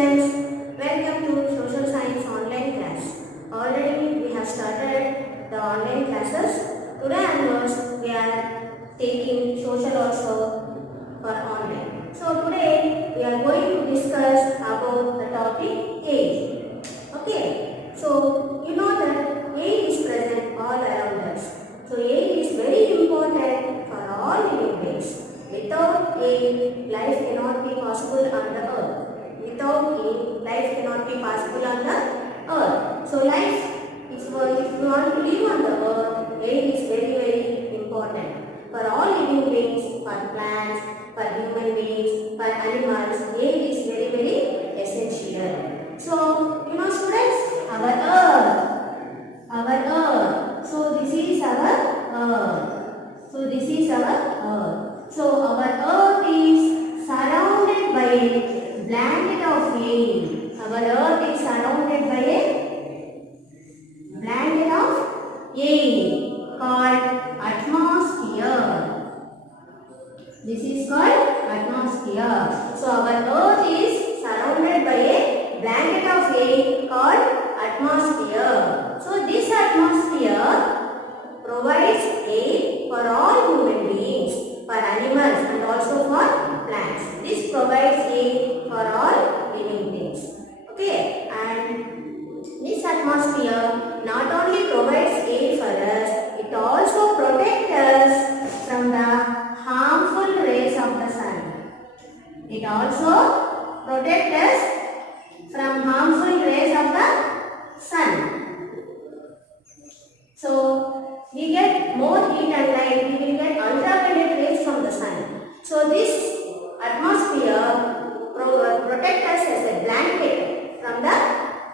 students, welcome to Social Science online class. Already we have started the online classes. Today onwards we are taking social also for online. So today we are going to discuss about the topic age. Okay, so you know that age is present all around us. So age is very important for all living beings. Without age, life cannot be possible on the earth. Without age, life cannot be possible on the earth. So life, if you want to live on the earth, age is very important. For all living beings, for plants, for human beings, for animals, age is very essential. So, you know students, our earth. So this is our earth. So our earth is surrounded by a blanket of air. Our earth is surrounded by a blanket of air called atmosphere. This is called atmosphere. So our earth is surrounded by a blanket of air called atmosphere. So this atmosphere provides air for all human beings, for animals and also for plants. This provides air for all living things. Okay, and this atmosphere not only provides air for us, it also protects us from the harmful rays of the sun. It also protects us from harmful rays of the sun. So we get more heat and light, we will get ultraviolet rays from the sun. So this atmosphere protects us as a blanket from the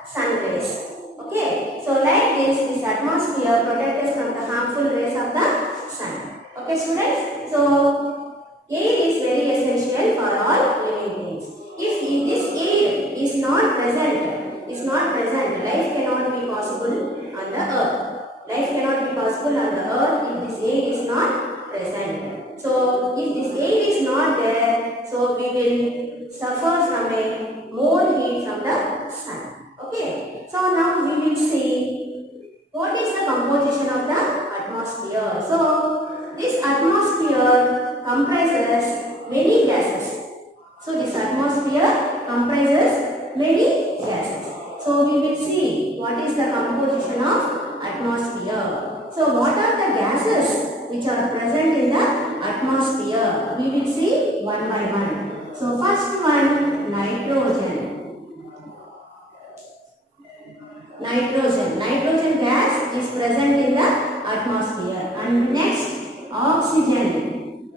sun rays. Okay, so like this atmosphere protects us from the harmful rays of the sun. Okay students, so air is very essential for all living things. If this air is not present, life cannot be possible on the earth. Life cannot be possible on the earth if this air is not present. So if this air is not there, so we will suffer from a more heat from the sun. Okay. So now we will see what is the composition of the atmosphere. So this atmosphere comprises many gases. So this atmosphere comprises many gases. So we will see what is the composition of atmosphere. So what are the gases which are present in the atmosphere? We will see one by one. So first one, nitrogen. Nitrogen gas is present in the atmosphere. And next, oxygen.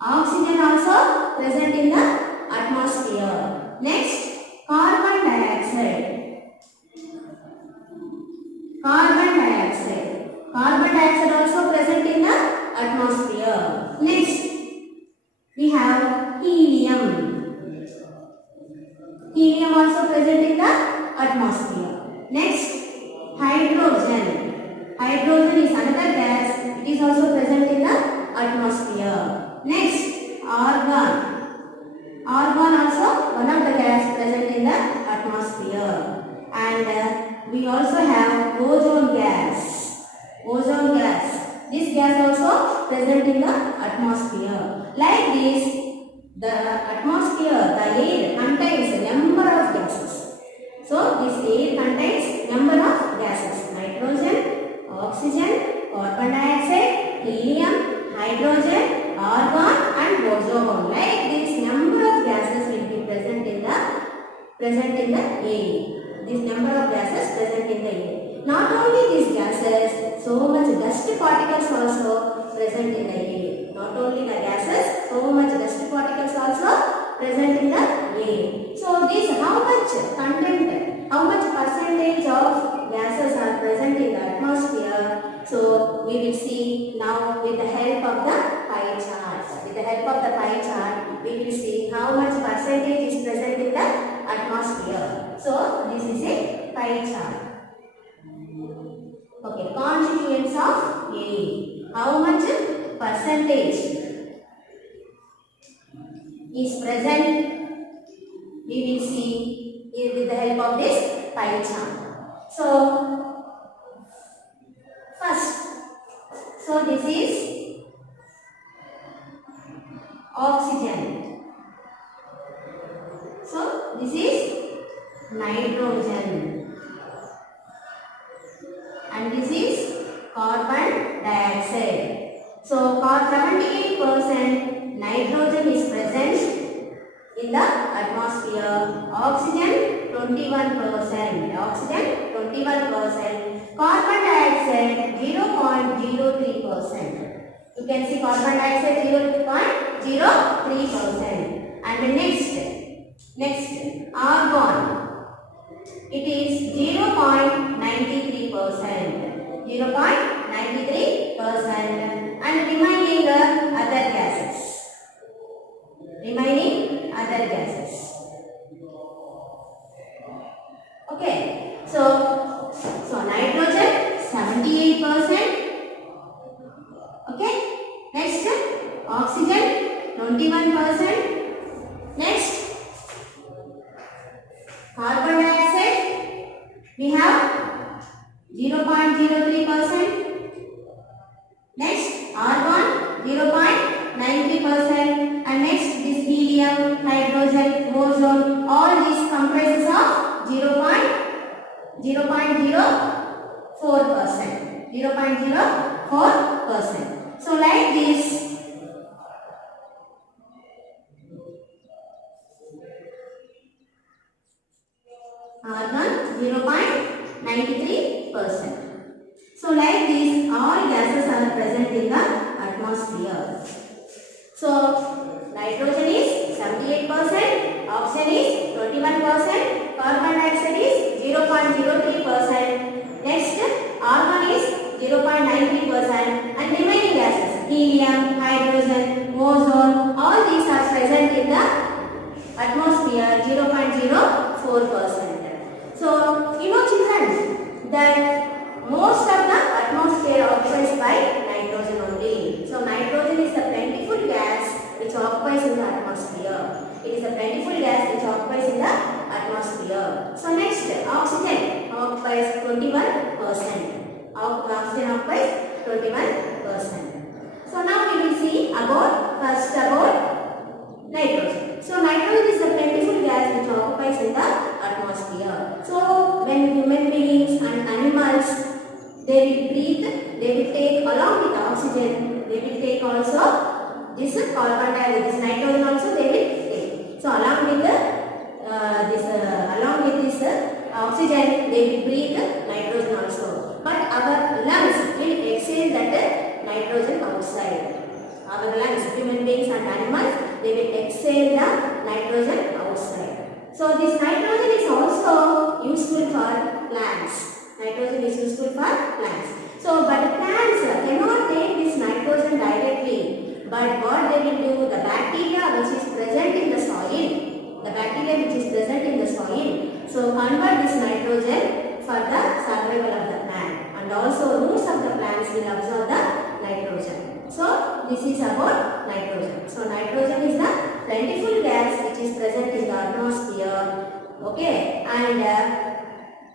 Oxygen also present in the atmosphere. Next, carbon dioxide. Carbon dioxide also present in the atmosphere. Next, we have helium. Helium also present in the atmosphere. Next, hydrogen. Hydrogen is another gas. It is also present in the atmosphere. Next, argon. Argon also one of the gas present in the atmosphere. And we also have ozone gas. Ozone gas. This gas also present in the atmosphere. Like this, the atmosphere, the air contains a number of gases. So this air contains number of gases: nitrogen, oxygen, carbon dioxide, helium, hydrogen, argon, and ozone. Like this, number of gases will be present in the air. This number of gases present in the air. Not only these gases, so much dust particles also present in the air. Not only the gases, so much dust particles also present in the air. So this how much percentage of gases are present in the atmosphere. So we will see now with the help of the pie chart. With the help of the pie chart, we will see how much percentage is present in the atmosphere. So this is a pie chart. Okay, constituents of air. How much percentage is present? We will see with the help of this pie chart. So first, so this is oxygen. So this is nitrogen. And this is carbon dioxide. So 78% nitrogen is present in the atmosphere. Oxygen 21%. Oxygen 21%. Carbon dioxide 0.03%. You can see carbon dioxide 0.03%. And next argon. It is 0.93%. 0.93%. And remaining other gases. Okay. So nitrogen 78%. Okay. Next, oxygen 21%. Next, carbon dioxide we have 0.03%. Next, argon 0.93%. And next, this helium, hydrogen, ozone, all these comprises of 0.04%. 0.04%. So like this, argon 0.93%. So like this, all gases are present in the atmosphere. So nitrogen is 78%, oxygen is 21%, carbon dioxide is 0.03%. Next, argon is 0.93%, and remaining gases, helium, hydrogen, ozone, all these are present in the atmosphere, 0.04%. So, you know children, that most of the atmosphere occupies by nitrogen only. So, nitrogen is a plentiful gas which occupies in the atmosphere. It is a plentiful gas which occupies in the atmosphere. So, next, oxygen occupies 21%. Oxygen occupies 21%. So, now we will see first about nitrogen. So, nitrogen is a plentiful gas which occupies in the atmosphere. So, when human beings and animals, they will breathe, they will take along with oxygen, they will take also this carbon dioxide, this nitrogen also they will take. So, along with this oxygen, they will breathe nitrogen also. But our lungs will exhale that nitrogen outside. Our lungs, human beings and animals, they will exhale the nitrogen outside. So this nitrogen is also useful for plants. Nitrogen is useful for plants. So but plants cannot take this nitrogen directly. But what they will do, the bacteria which is present in the soil, so convert this nitrogen for the survival of the plant. And also roots of the plants will absorb the nitrogen. So this is about nitrogen. So nitrogen is the plentiful gas which is present in the atmosphere. Okay, and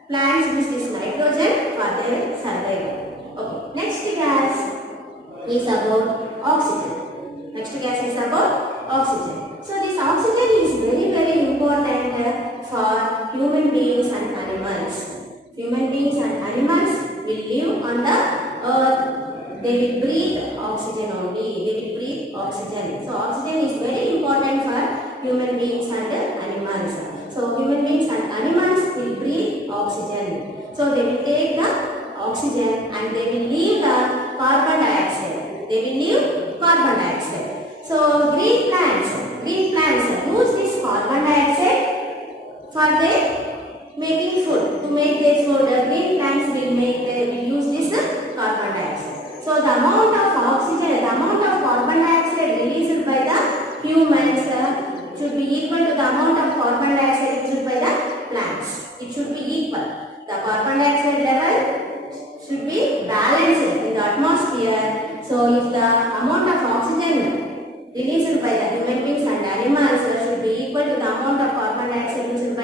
plants use this nitrogen for their survival. Okay, next gas is about oxygen. So this oxygen is very important for human beings and animals. Human beings and animals will live on the earth. They will breathe oxygen only. So oxygen is very important for human beings and animals. So human beings and animals will breathe oxygen. So they will take the oxygen and they will leave the carbon dioxide. So green plants use this carbon dioxide for their making food. To make their food, green plants will use this carbon dioxide. So the amount of oxygen, the amount of carbon dioxide released by the humans should be equal to the amount of carbon dioxide released by the plants. It should be equal. The carbon dioxide level should be balanced in the atmosphere. So if the amount of oxygen released by the human beings and animals should be equal to the amount of carbon dioxide released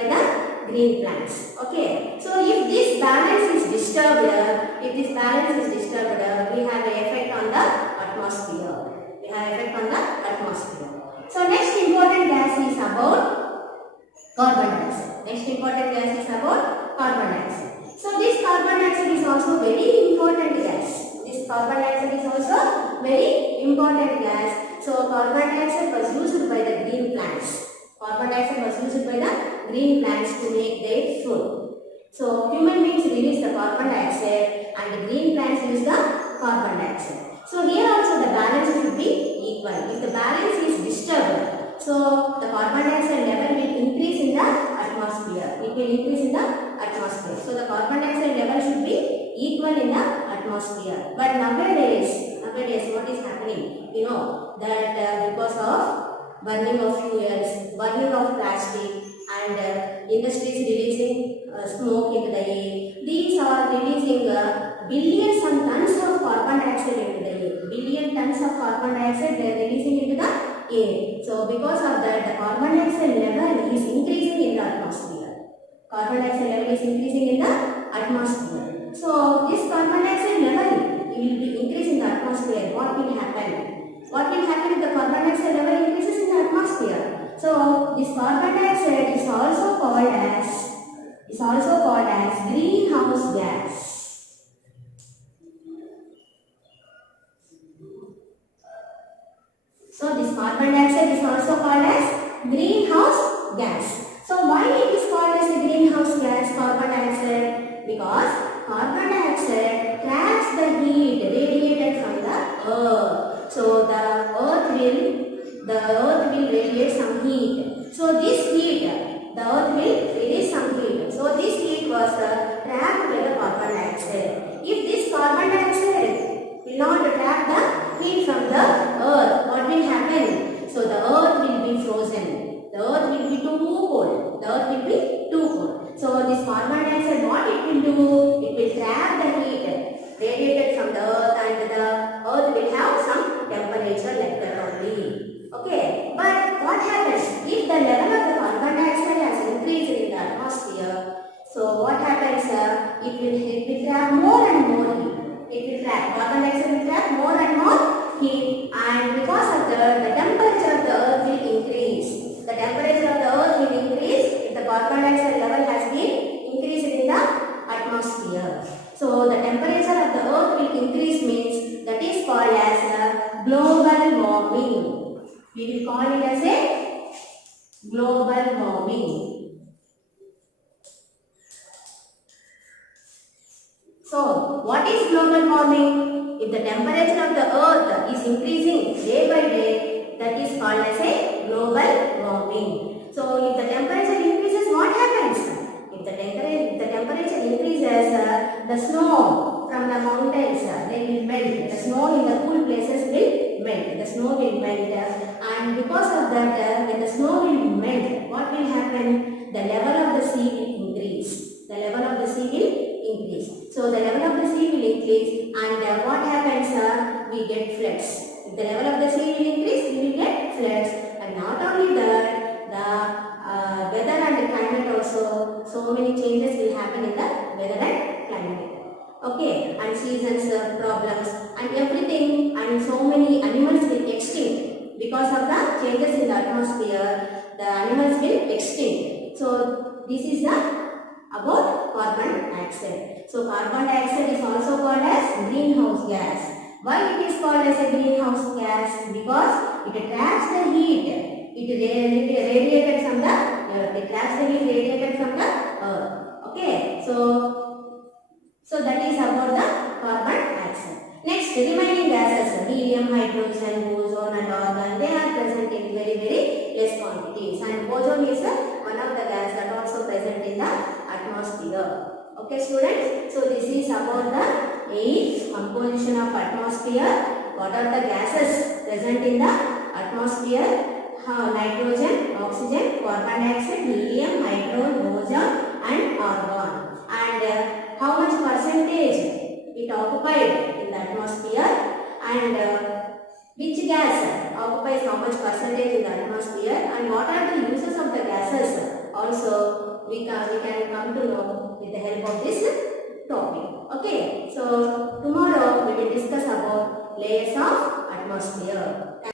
green plants. Okay. So if this balance is disturbed, we have an effect on the atmosphere. So next important gas is about carbon dioxide. So this carbon dioxide is also very important gas. So carbon dioxide was used by the green plants. To make their food. So human beings release the carbon dioxide and the green plants use the carbon dioxide. So here also the balance should be equal. If the balance is disturbed, so the carbon dioxide level will increase in the atmosphere. So the carbon dioxide level should be equal in the atmosphere. But nowadays what is happening? You know that because of burning of fuels, burning of plastic, and industries releasing smoke into the air. These are releasing billions and tons of carbon dioxide into the air. They are releasing into the air. So because of that, the carbon dioxide level is increasing in the atmosphere. So this carbon dioxide level will be increased in the atmosphere. What will happen if the carbon dioxide level increases in the atmosphere? So this carbon dioxide is also called as greenhouse gas. So this carbon dioxide is also called as greenhouse gas. So why it is called as a greenhouse gas, carbon dioxide? Because carbon dioxide traps the heat radiated from the earth. So the earth will radiate some heat. So this heat, the earth will release some heat. So this heat was trapped by the carbon dioxide. If this carbon dioxide will not trap the heat from the earth, what will happen? So the earth will be frozen. The earth will be too cold. So this carbon dioxide, what it will do? It will trap the heat radiated from the earth, and the earth will have some temperature like that only. Okay, but what happens if the level of the carbon dioxide has increased in the atmosphere? So what happens? It will trap more and more heat. Carbon dioxide will trap more and more heat, and because of that, the temperature of the earth will increase. If the carbon dioxide level has been increased in the atmosphere. So the temperature of the earth will increase, means that is called as global warming. We will call it as a global warming. So what is global warming? If the temperature of the earth is increasing day by day, that is called as a global warming. So if the temperature increases, what happens? If the temperature increases, the snow from the mountains, they will melt. The snow in the cool places will melt. And because of that, when the snow will melt, what will happen? The level of the sea will increase. So the level of the sea will increase, and what happens? We get floods. If the level of the sea will increase, we will get floods. And not only that, the weather and the climate also, so many changes will happen in the weather and climate. Okay, and seasons problems and everything, and so many animals will extinct because of the changes in the atmosphere. The animals will extinct. So this is about carbon dioxide. So carbon dioxide is also called as greenhouse gas. Why it is called as a greenhouse gas? Because it traps the heat. It radiated from the earth. Okay. So that is about the carbon dioxide. Next, remaining gases, helium, hydrogen, ozone and argon, they are present in very less quantities. And ozone is one of the gas that also present in the atmosphere. Okay students, so this is about the 8 composition of atmosphere. What are the gases present in the atmosphere? Nitrogen, oxygen, carbon dioxide, helium, hydrogen, ozone and argon. And how much percentage it occupied in the atmosphere, and which gas occupies how much percentage in the atmosphere, and what are the uses of the gases also we can come to know with the help of this topic. Okay, so tomorrow we will discuss about layers of atmosphere.